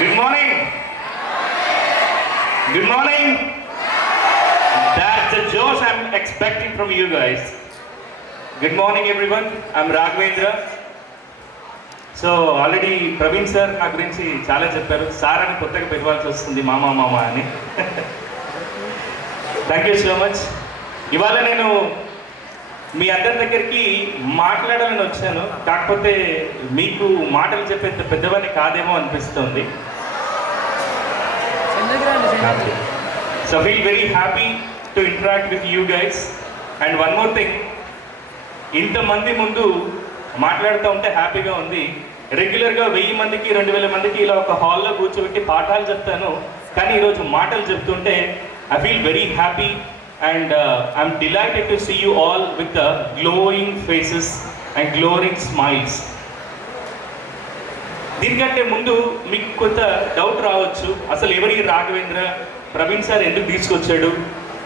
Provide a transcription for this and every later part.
Good morning. Good morning. That's the josh I'm expecting from you guys. Good morning everyone. I'm Raghavendra. So already Praveen sir నా గురించి చాలా చెప్పారు. Sir అని కొత్తగా పిలవాల్సి వస్తుంది మామ అని. Thank you so much. ఇవాళ నేను మీ అందరి దగ్గరికి మాట్లాడాలని వచ్చాను. కాకపోతే మీకు మాటలు చెప్పే పెద్దవాడిని కాదేమో అనిపిస్తుంది. So feel very happy to interact with you guys. And one more thing, ఇంతమంది ముందు మాట్లాడుతూ ఉంటే హ్యాపీగా ఉంది. రెగ్యులర్గా 1000 మందికి 2000 మందికి ఇలా ఒక హాల్లో కూర్చోబెట్టి పాఠాలు చెప్తాను, కానీ ఈరోజు మాటలు చెప్తుంటే I feel very happy and I'm delighted to see you all with the glowing faces and glowing smiles. దీనికంటే ముందు మీకు కొంత డౌట్ రావచ్చు, అసలు ఎవరి రాఘవేంద్ర, ప్రవీణ్ సార్ ఎందుకు తీసుకొచ్చాడు,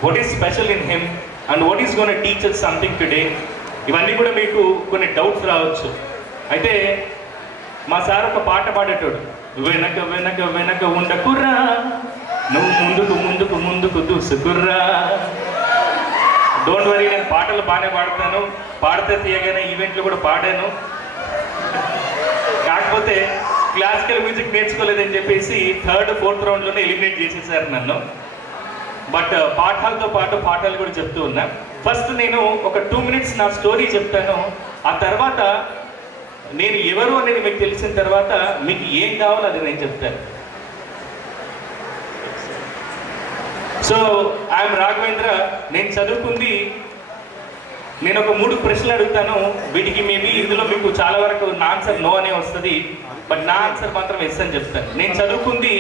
what is special in him and what is gonna teach us something today. ఇవన్నీ కూడా మీకు కొన్ని డౌట్స్ రావచ్చు. అయితే మా సార్ ఒక పాట పాడేటోడు, వెనక వెనక వెనక ఉండకుర్రా, నువ్వు ముందుకు ముందుకు ముందుకు దూసుకుర్రా. డోంట్ వరీ, నేను పాటలు బాగానే పాడతాను, పాడితే తీయగానే ఈవెంట్లు కూడా పాడాను. కాకపోతే క్లాసికల్ మ్యూజిక్ నేర్చుకోలేదని చెప్పేసి 3rd 4th రౌండ్లోనే ఎలిమినేట్ చేసేసారు నన్ను. బట్ పాఠాలతో పాటు పాఠాలు కూడా చెప్తూ ఉన్నా. ఫస్ట్ నేను ఒక 2 minutes నా స్టోరీ చెప్తాను. ఆ తర్వాత నేను ఎవరు అనేది మీకు తెలిసిన తర్వాత మీకు ఏం కావాలో అది నేను చెప్తాను. So I'm Raghavendra. నేను చదువుకుంది, నేను ఒక 3 ప్రశ్నలు అడుగుతాను. వీటికి మేబీ ఇందులో మీకు చాలా వరకు నా ఆన్సర్ నో అనే వస్తుంది, బట్ నా ఆన్సర్ మాత్రం ఎస్ అని చెప్తాను. నేను చదువుకుంది,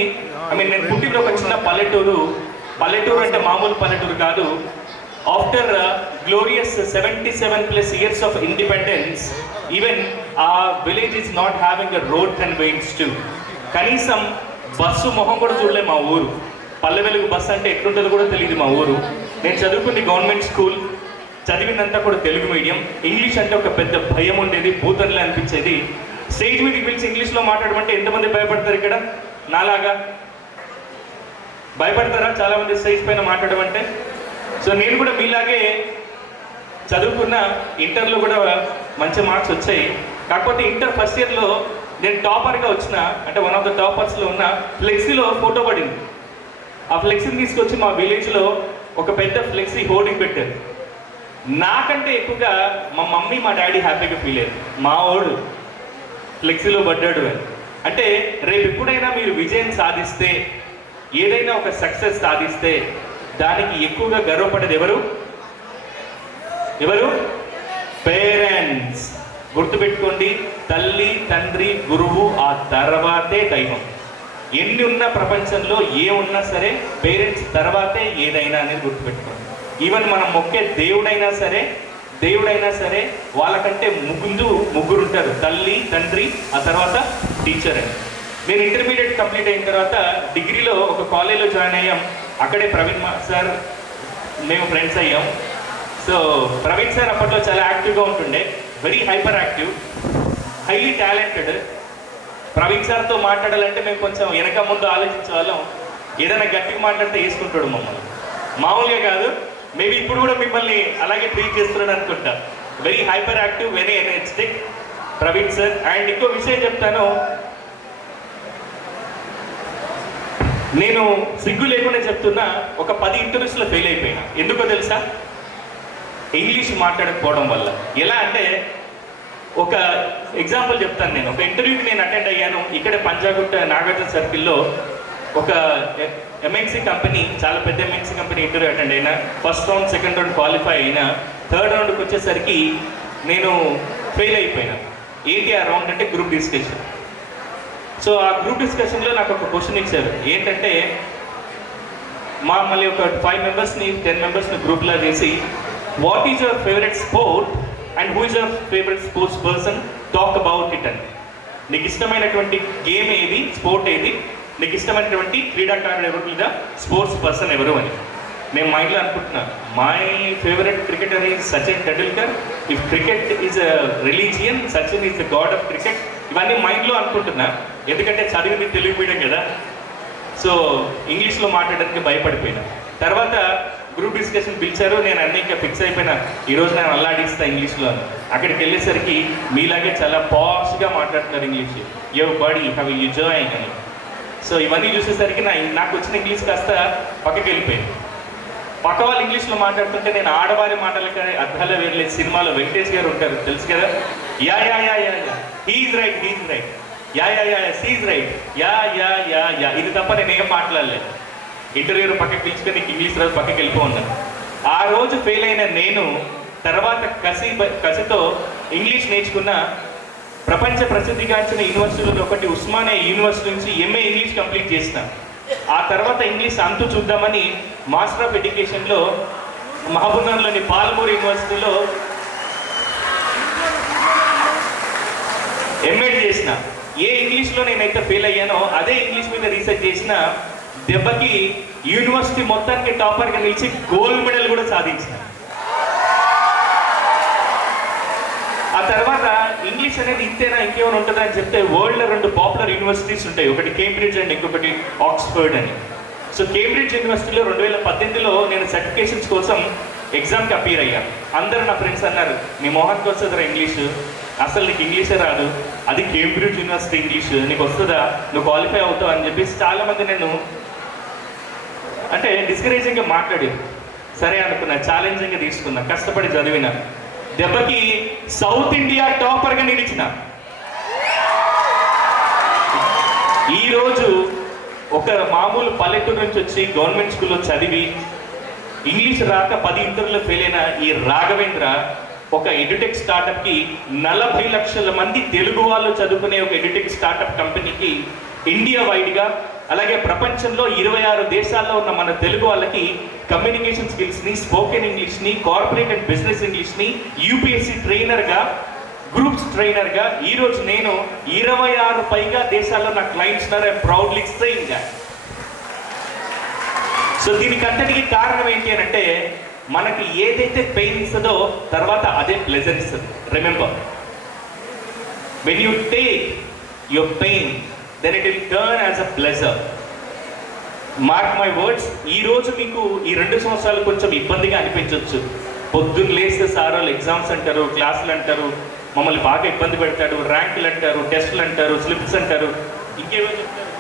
నేను పుట్టిన ఒక చిన్న పల్లెటూరు. పల్లెటూరు అంటే మామూలు పల్లెటూరు కాదు. After glorious 77+ years of independence, even our village is not having a road conveyance too. కనీసం బస్సు మొహం కూడా చూడలే మా ఊరు. పల్లె వెలుగు బస్సు అంటే ఎట్లుంటుందో కూడా తెలియదు మా ఊరు. నేను చదువుకుంది గవర్నమెంట్ స్కూల్, చదివినంతా కూడా తెలుగు మీడియం. ఇంగ్లీష్ అంటే ఒక పెద్ద భయం ఉండేది, భూతన్లే అనిపించేది. స్టేజ్ మీదకి పిలిచి ఇంగ్లీష్లో మాట్లాడమంటే ఎంతమంది భయపడతారు ఇక్కడ? నాలాగా భయపడతారా చాలామంది స్టేజ్ పైన మాట్లాడమంటే? సో నేను కూడా మీలాగే చదువుకున్న, ఇంటర్లో కూడా మంచి మార్క్స్ వచ్చాయి. కాకపోతే ఇంటర్ ఫస్ట్ ఇయర్లో నేను టాపర్గా వచ్చిన, అంటే వన్ ఆఫ్ ద టాపర్స్లో ఉన్న ఫ్లెక్సీలో ఫోటో పడింది. ఆ ఫ్లెక్సీని తీసుకొచ్చి మా విలేజ్లో ఒక పెద్ద ఫ్లెక్సీ హోర్డింగ్ పెట్టారు. నాకంటే ఎక్కువగా మా మమ్మీ మా డాడీ హ్యాపీగా ఫీల్ అయ్యారు, మా వాడు ఫ్లెక్సీలో పడ్డాడు అని. అంటే రేపు ఎప్పుడైనా మీరు విజయం సాధిస్తే, ఏదైనా ఒక సక్సెస్ సాధిస్తే దానికి ఎక్కువగా గర్వపడేది ఎవరు? పేరెంట్స్. గుర్తుపెట్టుకోండి, తల్లి, తండ్రి, గురువు, ఆ తర్వాతే దైవం. ఎన్ని ఉన్నా ప్రపంచంలో ఏ ఉన్నా సరే పేరెంట్స్ తర్వాతే ఏదైనా అనేది గుర్తుపెట్టుకోండి. ఈవెన్ మనం మొక్కే దేవుడైనా సరే వాళ్ళకంటే ముగ్గురు ఉంటారు, తల్లి, తండ్రి, ఆ తర్వాత టీచర్ అని. నేను ఇంటర్మీడియట్ కంప్లీట్ అయిన తర్వాత డిగ్రీలో ఒక కాలేజ్లో జాయిన్ అయ్యాం. అక్కడే ప్రవీణ్ సార్ మేము ఫ్రెండ్స్ అయ్యాం. సో ప్రవీణ్ సార్ అప్పట్లో చాలా యాక్టివ్గా ఉంటుండే, very hyper active, highly talented. Praveen సార్తో మాట్లాడాలంటే మేము కొంచెం వెనక ముందు ఆలోచించేవాళ్ళం. ఏదైనా గట్టిగా మాట్లాడితే వేసుకుంటాడు మమ్మల్ని, మామూలుగా కాదు. మేబీ ఇప్పుడు కూడా మిమ్మల్ని అలాగే ట్రీట్ చేస్తున్నాడు అనుకుంటా. Very hyper active, very energetic Praveen sir. And ఇంకో విషయం చెప్తాను, నేను సిగ్గు లేకుండా చెప్తున్నా, ఒక 10 ఇంటర్వ్యూస్లో ఫెయిల్ అయిపోయినా. ఎందుకో తెలుసా? ఇంగ్లీష్ మాట్లాడకపోవడం వల్ల. ఎలా అంటే, ఒక ఎగ్జాంపుల్ చెప్తాను. నేను ఒక ఇంటర్వ్యూకి నేను అటెండ్ అయ్యాను. ఇక్కడే పంజాగుట్ట నాగార్జున సర్కిల్లో ఒక ఎంఎన్సీ కంపెనీ, చాలా పెద్ద ఎంఎన్సీ కంపెనీ ఇంటర్వ్యూ అటెండ్ అయినా. First round, second round qualify అయినా. 3rd రౌండ్కి వచ్చేసరికి నేను ఫెయిల్ అయిపోయినా. ఏంటి ఆ రౌండ్ అంటే గ్రూప్ డిస్కషన్. సో ఆ గ్రూప్ డిస్కషన్లో నాకు ఒక క్వశ్చన్ ఇచ్చారు. ఏంటంటే, మళ్ళీ ఒక 5 మెంబర్స్ని 10 మెంబర్స్ని గ్రూప్లో చేసి, what is your favourite sport and who is your favourite sports person, talk about it అని. నీకు ఇష్టమైనటువంటి గేమ్ ఏది, స్పోర్ట్ ఏది, నీకు ఇష్టమైనటువంటి క్రీడాకారుడు ఎవరు లేదా స్పోర్ట్స్ పర్సన్ ఎవరు అని. నేను మైండ్లో అనుకుంటున్నా, my favourite cricketer is Sachin Tendulkar. If cricket is a religion, Sachin is the God of cricket. ఇవన్నీ మైండ్లో అనుకుంటున్నా, ఎందుకంటే చదివింది తెలుగు మీడియం కదా, సో ఇంగ్లీష్లో మాట్లాడడానికి భయపడిపోయినా. తర్వాత గ్రూప్ డిస్కషన్ పిలిచారు, నేను అన్నీ ఇంకా ఫిక్స్ అయిపోయినా ఈరోజు నేను అల్లాడిస్తా ఇంగ్లీష్లో అని. అక్కడికి వెళ్ళేసరికి మీలాగే చాలా పాష్గా మాట్లాడుతున్నారు ఇంగ్లీష్, యో బడీ హవ్ యూ జాయింగ్ అని. సో ఇవన్నీ చూసేసరికి నాకు వచ్చిన ఇంగ్లీష్ కాస్త పక్కకి వెళ్ళిపోయింది. పక్క వాళ్ళు ఇంగ్లీష్లో మాట్లాడుతుంటే నేను ఆడవారి మాటలకి అర్థాలు వెళ్ళే సినిమాలో వెంకటేష్ గారు ఉంటారు తెలుసు కదా, ya ya ya ya ya he's right he's right, ya ya ya she's right, ya ya ya ya, ఇది తప్ప నేను ఏం మాట్లాడలేదు. ఇంటర్వ్యూలో పక్కకి పిలుచుకొని నీకు ఇంగ్లీష్ రాజు పక్కకి వెళ్ళిపోన్నాను. ఆ రోజు ఫెయిల్ అయిన నేను తర్వాత కసితో ఇంగ్లీష్ నేర్చుకున్న ప్రపంచ ప్రసిద్ధిగాంచిన యూనివర్సిటీలో ఒకటి ఉస్మానియా యూనివర్సిటీ నుంచి ఎంఏ ఇంగ్లీష్ కంప్లీట్ చేసిన. ఆ తర్వాత ఇంగ్లీష్ అంతు చూద్దామని మాస్టర్ ఆఫ్ ఎడ్యుకేషన్లో మహబూబ్నగర్లోని పాల్మూరు యూనివర్సిటీలో ఎంఎడ్ చేసిన. ఏ ఇంగ్లీష్లో నేనైతే ఫెయిల్ అయ్యానో అదే ఇంగ్లీష్ మీద రీసెర్చ్ చేసిన. దెబ్బకి యూనివర్సిటీ మొత్తానికి టాపర్గా నిలిచి గోల్డ్ మెడల్ కూడా సాధించిన. ఆ తర్వాత ఇంగ్లీష్ అనేది ఇంతేనా ఇంకేమైనా ఉంటుందా అని చెప్తే వరల్డ్లో 2 పాపులర్ యూనివర్సిటీస్ ఉంటాయి, ఒకటి కేంబ్రిడ్జ్ అండ్ ఇంకొకటి ఆక్స్ఫర్డ్ అని. సో కేంబ్రిడ్జ్ యూనివర్సిటీలో 2018లో నేను సర్టిఫికేషన్స్ కోసం ఎగ్జామ్కి అపీర్ అయ్యాను. అందరూ నా ఫ్రెండ్స్ అన్నారు, నీ మోహన్కి వస్తుందిరా ఇంగ్లీషు, అసలు నీకు ఇంగ్లీషే రాదు, అది కేంబ్రిడ్జ్ యూనివర్సిటీ ఇంగ్లీష్, నీకు వస్తుందా, నువ్వు క్వాలిఫై అవుతావు అని చెప్పేసి చాలామంది నేను అంటే డిస్కరేజింగ్గా మాట్లాడారు. సరే అనుకున్నా, ఛాలెంజింగ్గా తీసుకున్నా, కష్టపడి చదివిన. దెబ్బకి సౌత్ ఇండియా టాపర్గా నిలిచిన. ఈరోజు ఒక మామూలు పల్లెటూరు నుంచి వచ్చి గవర్నమెంట్ స్కూల్లో చదివి ఇంగ్లీష్ రాక 10 ఇంటర్వ్యూలో ఫెయిల్ అయిన ఈ రాఘవేంద్ర ఒక ఎడ్యుటెక్ స్టార్టప్కి 40 లక్షల మంది తెలుగు వాళ్ళు చదువుకునే ఒక ఎడ్యుటెక్ స్టార్టప్ కంపెనీకి ఇండియా వైడ్గా అలాగే ప్రపంచంలో 26 దేశాల్లో ఉన్న మన తెలుగు వాళ్ళకి కమ్యూనికేషన్ స్కిల్స్ని, స్పోకెన్ ఇంగ్లీష్ని, కార్పొరేట్ అండ్ బిజినెస్ ఇంగ్లీష్ని, యూపీఎస్సీ ట్రైనర్గా, గ్రూప్స్ ట్రైనర్గా ఈరోజు నేను 26 పైగా దేశాల్లో నా క్లయింట్స్ ఉన్నారు. I'm proudly saying that. So దీనికి అంతటికి కారణం ఏంటి అని అంటే మనకి ఏదైతే పెయిన్ ఇస్తుందో తర్వాత అదే ప్లెజర్ ఇస్తుంది. Remember, when you take your pain then it will turn as a pleasure. Mark my words, ఈ రోజు మీకు ఈ 2 సంవత్సరాలు కొంచెం ఇబ్బందిగా అనిపించవచ్చు. పొద్దున్న లేస్తే సార్ వాళ్ళు ఎగ్జామ్స్ అంటారు, క్లాసులు అంటారు, మమ్మల్ని బాగా ఇబ్బంది పెడతాడు, ర్యాంకులు అంటారు, టెస్టులు అంటారు, స్లిప్స్ అంటారు, ఇంకేమో చెప్తారు.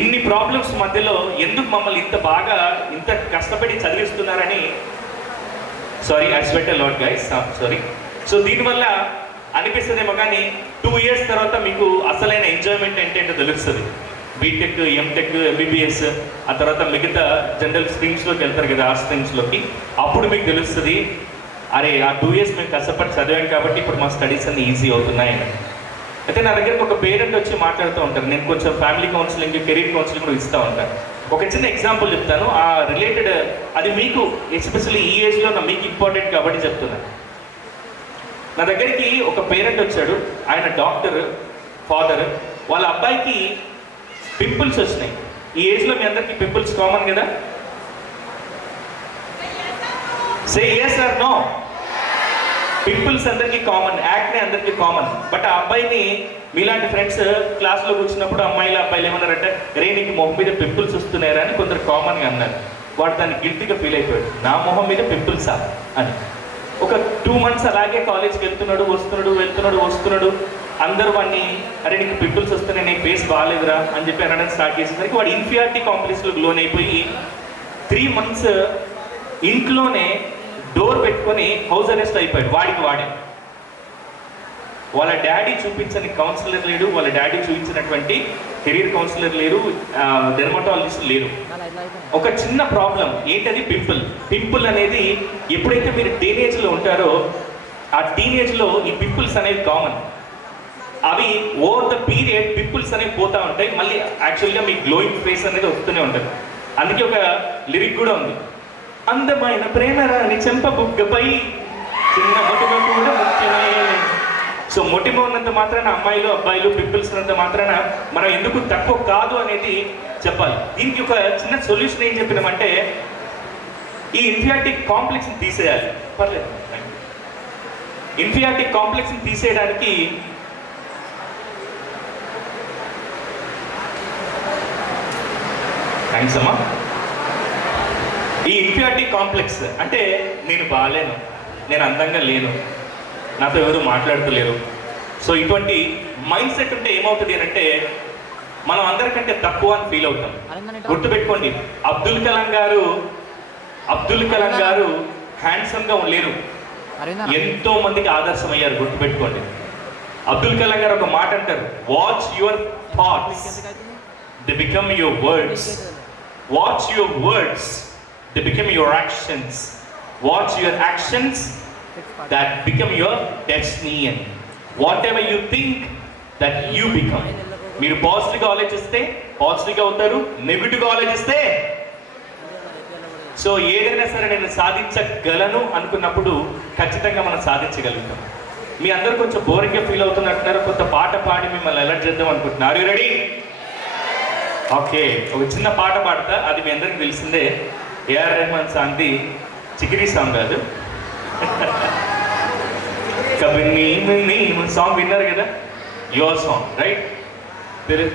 ఇన్ని ప్రాబ్లమ్స్ మధ్యలో ఎందుకు మమ్మల్ని ఇంత కష్టపడి చదివిస్తున్నారని sorry I sweat a lot guys, sorry. So దీనివల్ల అనిపిస్తుందేమో కానీ 2 ఇయర్స్ తర్వాత మీకు అసలైన ఎంజాయ్మెంట్ ఏంటంటే తెలుస్తుంది. బీటెక్, ఎంటెక్, ఎంబీబీఎస్, ఆ తర్వాత మిగతా జనరల్ స్ట్రీమ్స్లోకి వెళ్తారు కదా, ఆ స్ట్రీమ్స్లోకి. అప్పుడు మీకు తెలుస్తుంది, అరే ఆ 2 ఇయర్స్ మేము కష్టపడి చదివాం కాబట్టి ఇప్పుడు మా స్టడీస్ అన్ని ఈజీ అవుతున్నాయి. అయితే నా దగ్గరకు ఒక పేరెంట్ వచ్చి మాట్లాడుతూ ఉంటారు. నేను కొంచెం ఫ్యామిలీ కౌన్సిలింగ్, కెరీర్ కౌన్సిలింగ్ కూడా ఇస్తూ ఉంటాను. ఒక చిన్న ఎగ్జాంపుల్ చెప్తాను, ఆ రిలేటెడ్ అది మీకు ఎస్పెషల్లీ ఈ ఏజ్లో మీకు ఇంపార్టెంట్ కాబట్టి చెప్తున్నాను. నా దగ్గరికి ఒక పేరెంట్ వచ్చాడు, ఆయన డాక్టర్ ఫాదర్. వాళ్ళ అబ్బాయికి పింపుల్స్ వచ్చినాయి. ఈ ఏజ్లో మీ అందరికీ పింపుల్స్ కామన్ కదా? సే yes or no. పింపుల్స్ అందరికీ కామన్, యాక్నే అందరికీ కామన్. బట్ ఆ అబ్బాయిని మీలాంటి ఫ్రెండ్స్ క్లాస్లో కూర్చున్నప్పుడు అమ్మాయిలు అబ్బాయిలు ఏమన్నారంటే, రే నీకు మొహం మీద పింపుల్స్ వస్తున్నారా అని కొందరు కామన్గా అన్నారు. వాడు దాన్ని గిల్టీగా ఫీల్ అయిపోయాడు, నా మొహం మీద పింపుల్సా అని. ఒక 2 months అలాగే కాలేజ్కి వెళ్తున్నాడు, వస్తున్నాడు. అందరూ వాడిని, అరే నీకు పింపుల్స్ వస్తున్నాయి, నీకు ఫేస్ బాగాలేదురా అని చెప్పి అనడం స్టార్ట్ చేసేసరికి వాడు ఇన్ఫీరియారిటీ కాంప్లెక్స్లోకి లోన్ అయిపోయి 3 months ఇంట్లోనే డోర్ పెట్టుకొని హౌస్ అరెస్ట్ అయిపోయాడు. వాడే వాళ్ళ డాడీ చూపించని కౌన్సిలర్ లేడు, వాళ్ళ డాడీ చూపించినటువంటి కెరీర్ కౌన్సిలర్ లేరు, డెర్మటాలజిస్ట్ లేరు. ఒక చిన్న ప్రాబ్లం ఏంటది? పింపుల్ అనేది ఎప్పుడైతే మీరు టీనేజ్లో ఉంటారో ఆ టీనేజ్లో ఈ పింపుల్స్ అనేవి కామన్. అవి ఓవర్ ద పీరియడ్ పింపుల్స్ అనేవి పోతూ ఉంటాయి, మళ్ళీ యాక్చువల్గా మీ గ్లోయింగ్ ఫేస్ అనేది వస్తూనే ఉంటుంది. అందుకే ఒక లిరిక్ కూడా ఉంది, అందమైన ప్రేమరాని చెంప బుగ్గపై చిన్న మొటిమ కూడా ముఖ్యమైన. సో మొటిమ ఉన్నంత మాత్రాన అమ్మాయిలు అబ్బాయిలు పింపుల్స్ ఉన్నంత మాత్రాన మనం ఎందుకు తక్కువ కాదు అనేది చెప్పాలి. దీనికి ఒక చిన్న సొల్యూషన్ ఏం చెప్పినామంటే, ఈ ఇన్ఫీరియారిటీ కాంప్లెక్స్ని తీసేయాలి. పర్లేదు, ఇన్ఫీరియారిటీ కాంప్లెక్స్ని తీసేయడానికి హ్యాండ్సమా? ఈ ఇన్ఫీరియారిటీ కాంప్లెక్స్ అంటే నేను బాగాలేను, నేను అందంగా లేను, నాతో ఎవరు మాట్లాడుతలేరు. సో ఇటువంటి మైండ్ సెట్ ఉంటే ఏమవుతుంది అని అంటే మనం అందరికంటే తక్కువ అని ఫీల్ అవుతాం. గుర్తుపెట్టుకోండి, అబ్దుల్ కలాం గారు హ్యాండ్సమ్గా లేరు, ఎంతో మందికి ఆదర్శం అయ్యారు. గుర్తుపెట్టుకోండి, అబ్దుల్ కలాం గారు ఒక మాట అంటారు, watch your thoughts they become your words, watch your words they become your actions, watch your actions that become your destiny, and whatever you think that you become. మీరు పాజిటివ్గా ఆలోచిస్తే పాజిటివ్గా అవుతారు, నెగిటివ్గా ఆలోచిస్తే సో ఏదైనా సరే నేను సాధించగలను అనుకున్నప్పుడు ఖచ్చితంగా మనం సాధించగలుగుతాం. మీ అందరూ కొంచెం బోరింగ్గా ఫీల్ అవుతున్నట్టున్నారు, కొంత పాట పాడి మిమ్మల్ని అలర్ట్ చేద్దాం అనుకుంటున్నారు. You ready? ఓకే, ఒక చిన్న పాట పాడతా, అది మీ అందరికి తెలిసిందే. ఏఆర్ రెహమాన్ సాంగ్ది, చికిరీ సాంగ్ కాదు. కబి నీము సాంగ్ విన్నారు కదా, యువర్ సాంగ్ రైట్.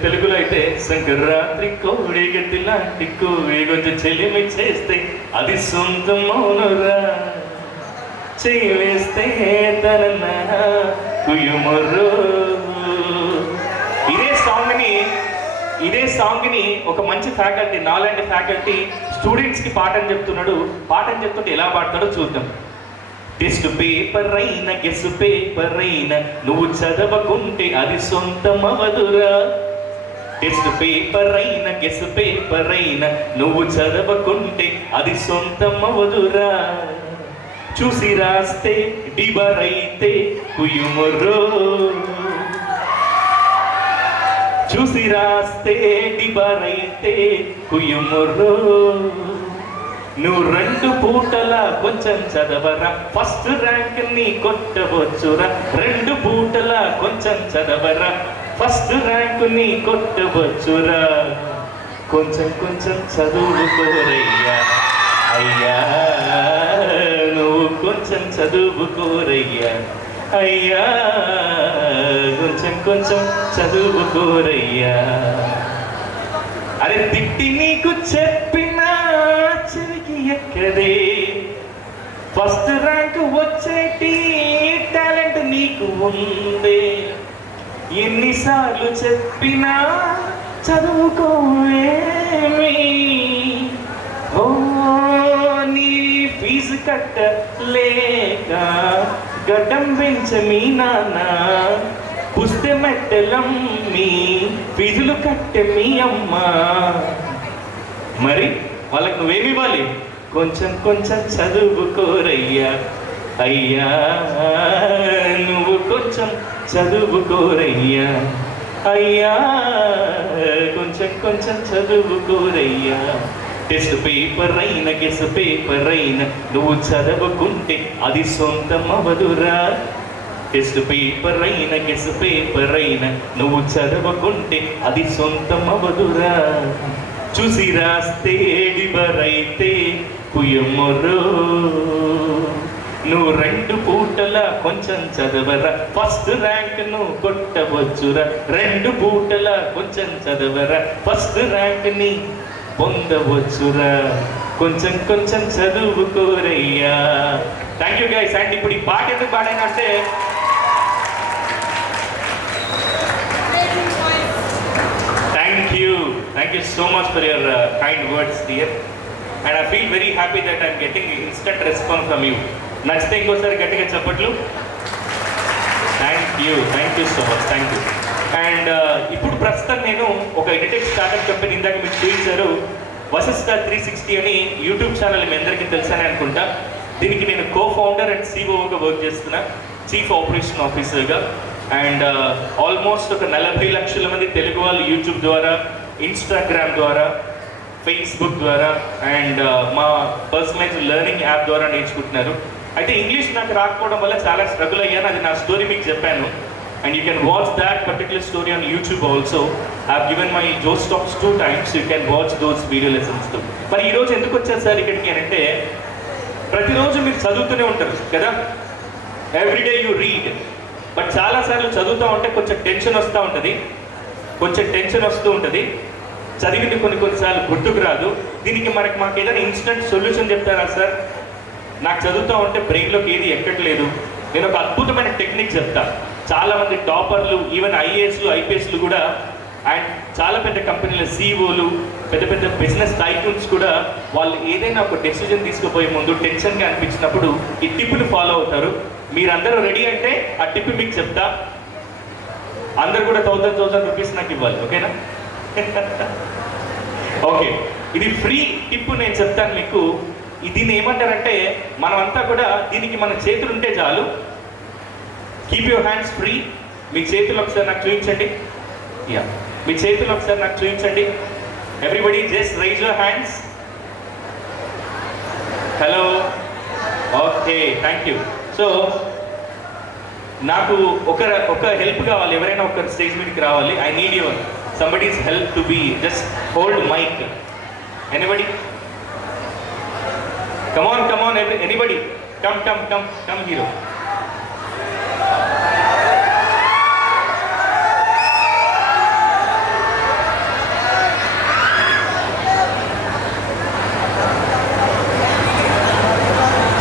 తెలుగులో అయితే సంక్రాంతి కోడి గట్టి లాంటి కోడి కొంచెం చెలిమి చేస్తే అది సొంతం మౌనురా, చెయ్యి వేస్తే తన కుయుమరు. ఇదే సాంగ్ని ఒక మంచి ఫ్యాకల్టీ, నాలాంటి ఫ్యాకల్టీ స్టూడెంట్స్కి పాఠం చెప్తున్నాడు. పాఠం చెప్తుంటే ఎలా పాడతాడో చూద్దాం. టెస్ట్ పేపర్ అయినా గెస్ పేపర్ అయినా నువ్వు చదవకుంటే అది సొంతమవదురా. టెస్ట్ పేపర్ అయినా గెస్ పేపర్ అయినా నువ్వు చదవకుంటే అది సొంతమవదురా. చూసి రాస్తే డిబరైతే కుయుమరో, చూసి రాస్తే డిబరైతే కుయుమరో. నువ్వు 2 పూటలా కొంచెం చదవరా, ఫస్ట్ ర్యాంక్ ని కొట్టవచ్చురా. 2 పూటలా కొంచెం చదవరా, ఫస్ట్ ర్యాంక్ ని కొట్టవచ్చురా. కొంచెం కొంచెం చదువుకోరయ్యా అయ్యా, నువ్వు కొంచెం చదువుకోరయ్యా అయ్యా, కొంచెం కొంచెం చదువుకోరయ్యా. అరే తిట్టి నీకు చెప్పినా చెవికి ఎక్కదే, ఫస్ట్ ర్యాంక్ వచ్చేటి టాలెంట్ నీకు ఉంది. ఎన్నిసార్లు చెప్పినా చదువుకోవేమి, ఓ నీ ఫీజు కట్టలేక గడ్డం పెంచ మీ నాన్న, పుస్తే మెట్టెలమ్మి ఫీజులు కట్టే మీ అమ్మ. మరి వాళ్ళకి నువ్వేమి ఇవ్వాలి? కొంచెం కొంచెం చదువుకోరయ్యా అయ్యా, నువ్వు కొంచెం చదువుకోరయ్యా అయ్యా, కొంచెం కొంచెం చదువుకోరయ్యా. టెస్ట్ పేపర్ అయినా గెస్ పేపర్ అయినా నువ్వు చదవకుంటే అది సొంతం అవదురా. టెస్ట్ పేపర్ అయినా గెస్ పేపర్ అయినా నువ్వు చదవకుంటే అది సొంతం అవదురా. చూసి రాస్తే డిబరైతే కుయమరో. నువ్వు 2 పూటలా కొంచెం చదవరా, ఫస్ట్ ర్యాంక్ నువ్వు కొట్టవచ్చురా. 2 పూటలా కొంచెం చదవరా, ఫస్ట్ ర్యాంక్ ని పొందవచ్చురా. కొంచెం కొంచెం చదువుకోరయ్యా. Thank you guys. అండ్ ఇప్పుడు ఈ పాట ఎందుకు పాడాను అంటే, thank you so much for your kind words dear, and I feel very happy that I'm getting instant response from you. నచ్చితే ఇంకోసారి గట్టిగా చెప్పట్లు. Thank you so much, thank you. And ఇప్పుడు ప్రస్తుతం నేను ఒక ఎడిటెక్ స్టార్ట్అప్ కంపెనీ, ఇందాక మీకు చూపించారు వశిష్ట 360 అని యూట్యూబ్ ఛానల్ మీ అందరికీ తెలుసని అనుకుంటా. దీనికి నేను కో-ఫౌండర్ అండ్ సిఓగా వర్క్ చేస్తున్నా, చీఫ్ ఆపరేషన్ ఆఫీసర్గా. అండ్ ఆల్మోస్ట్ ఒక 40 లక్షల మంది తెలుగు వాళ్ళు యూట్యూబ్ ద్వారా, ఇన్స్టాగ్రామ్ ద్వారా, ఫేస్బుక్ ద్వారా అండ్ మా పర్సనలైజ్ లెర్నింగ్ యాప్ ద్వారా నేర్చుకుంటున్నారు. అయితే ఇంగ్లీష్ నాకు రాకపోవడం వల్ల చాలా స్ట్రగుల్ అయ్యాను. అది నా స్టోరీ మీకు చెప్పాను. And you can watch that particular story on YouTube also. I have given my Josh Talks 2 times. You can watch those video lessons. మరి ఈరోజు ఎందుకు వచ్చారు సార్ ఇక్కడికి అంటే, ప్రతిరోజు మీరు చదువుతూనే ఉంటారు కదా, ఎవ్రీడే యూ రీడ్. బట్ చాలాసార్లు చదువుతూ ఉంటే కొంచెం టెన్షన్ వస్తూ ఉంటుంది, చదివింది కొన్నిసార్లు గుర్తుకు రాదు. దీనికి మాకు ఏదైనా ఇన్స్టెంట్ సొల్యూషన్ చెప్తారా సార్? నాకు చదువుతూ ఉంటే బ్రెయిన్లోకి ఏది ఎక్కట్లేదు. నేను ఒక అద్భుతమైన టెక్నిక్ చెప్తా. చాలామంది టాపర్లు, ఈవెన్ ఐఏఎస్లు ఐపీఎస్లు కూడా, అండ్ చాలా పెద్ద కంపెనీల సీఈఓలు, పెద్ద పెద్ద బిజినెస్ టైకూన్స్ కూడా వాళ్ళు ఏదైనా ఒక డెసిజన్ తీసుకుపోయే ముందు టెన్షన్గా అనిపించినప్పుడు ఈ టిప్ని ఫాలో అవుతారు. మీరందరూ రెడీ అంటే ఆ టిప్ మీకు చెప్తా. అందరు కూడా 1000 రూపీస్ నాకు ఇవ్వాలి, ఓకేనా? ఓకే, ఇది ఫ్రీ టిప్, నేను చెప్తాను మీకు. దీన్ని ఏమంటారంటే, మనమంతా కూడా దీనికి మన చేతులు ఉంటే చాలు. Keep your hands free. మీ చేతులు ఒకసారి నాకు చూపించండి. యా, మీ చేతులు ఒకసారి నాకు చూపించండి. Everybody just rise your hands. Hello, okay, thank you. So నాకు ఒక హెల్ప్ కావాలి. ఎవరైనా ఒకరు స్టేజ్ మీదకి రావాలి. I need your somebody's help to be just hold mic. Anybody? Come on, anybody? Come hero.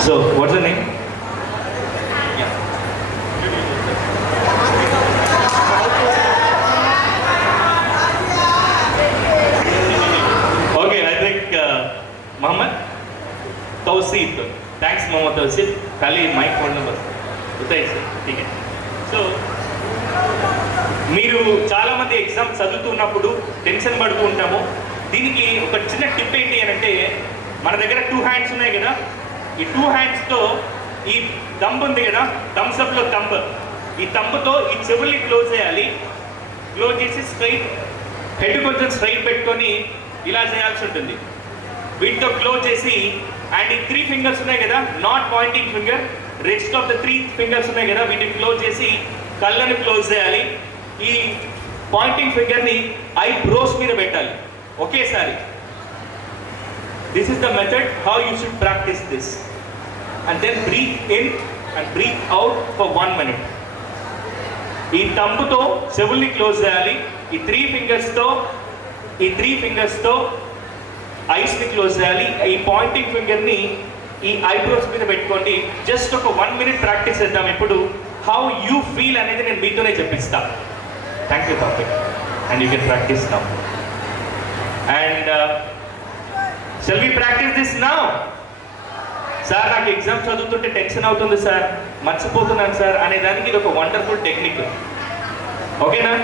So, what's the name? Mohammed Tausif. Thanks Mohammed Tausif. खाली माइक phone number बताइए सर, ठीक है. సో మీరు చాలామంది ఎగ్జామ్ చదువుతున్నప్పుడు టెన్షన్ పడుతూ ఉంటాము. దీనికి ఒక చిన్న టిప్ ఏంటి అని అంటే, మన దగ్గర 2 హ్యాండ్స్ ఉన్నాయి కదా, ఈ 2 హ్యాండ్స్తో ఈ థంబ్ ఉంది కదా, థమ్స్అప్లో థంబ్, ఈ థంబ్తో ఈ చెవుల్ని క్లోజ్ చేయాలి. క్లోజ్ చేసి స్ట్రైట్, హెడ్ కొంచెం స్ట్రైట్ పెట్టుకొని ఇలా చేయాల్సి ఉంటుంది. వీటితో క్లోజ్ చేసి, అండ్ ఈ 3 ఫింగర్స్ ఉన్నాయి కదా, not Poynting finger, rest of the 3 fingers ఉన్నాయి కదా, వీటిని క్లోజ్ చేసి కళ్ళని క్లోజ్ చేయాలి. ఈ పాయింటింగ్ ఫింగర్ని ఐబ్రోస్ మీద పెట్టాలి ఒకేసారి. This is the method how you should practise this. And then breathe in and breathe out for 1 minute. ఈ థంబ్తో చెవుల్ని క్లోజ్ చేయాలి. ఈ 3 ఫింగర్స్తో ఐస్ని క్లోజ్ చేయాలి. ఈ పాయింటింగ్ ఫింగర్ని ఈ ఐబ్రోస్ మీద పెట్టుకోండి. జస్ట్ ఒక 1 minute ప్రాక్టీస్ చేద్దాం. ఇప్పుడు హౌ యూ ఫీల్ అనేది నేను మీతోనే చెప్పిస్తా. Thank you topic, and you can practise now. And shall we practise this now? Sir, నాకు ఎగ్జామ్ చదువుతుంటే టెన్షన్ అవుతుంది సార్, మర్చిపోతున్నాను సార్ అనేదానికి ఇది ఒక వండర్ఫుల్ టెక్నిక్, ఓకేనా?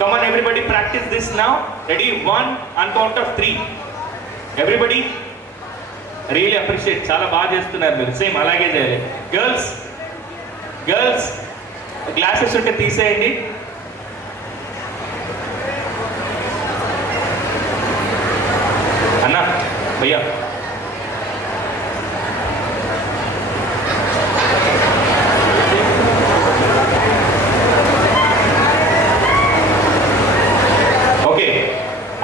Come on everybody, practise this now. Ready? 1 on count of 3. Everybody really appreciate, చాలా బాగా చేస్తున్నారు మీరు. సేమ్ అలాగే చేయాలి. గర్ల్స్ గ్లాసెస్ ఉంటే తీసేయండి. అన్నా, భయ్యా, okay,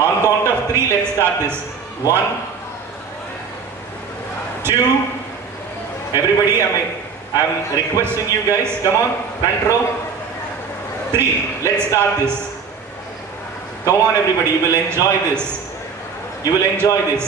on count of 3 let's start this. 1, 2, everybody, I'm requesting you guys, come on, front row. 3, let's start this. Come on everybody, you will enjoy this.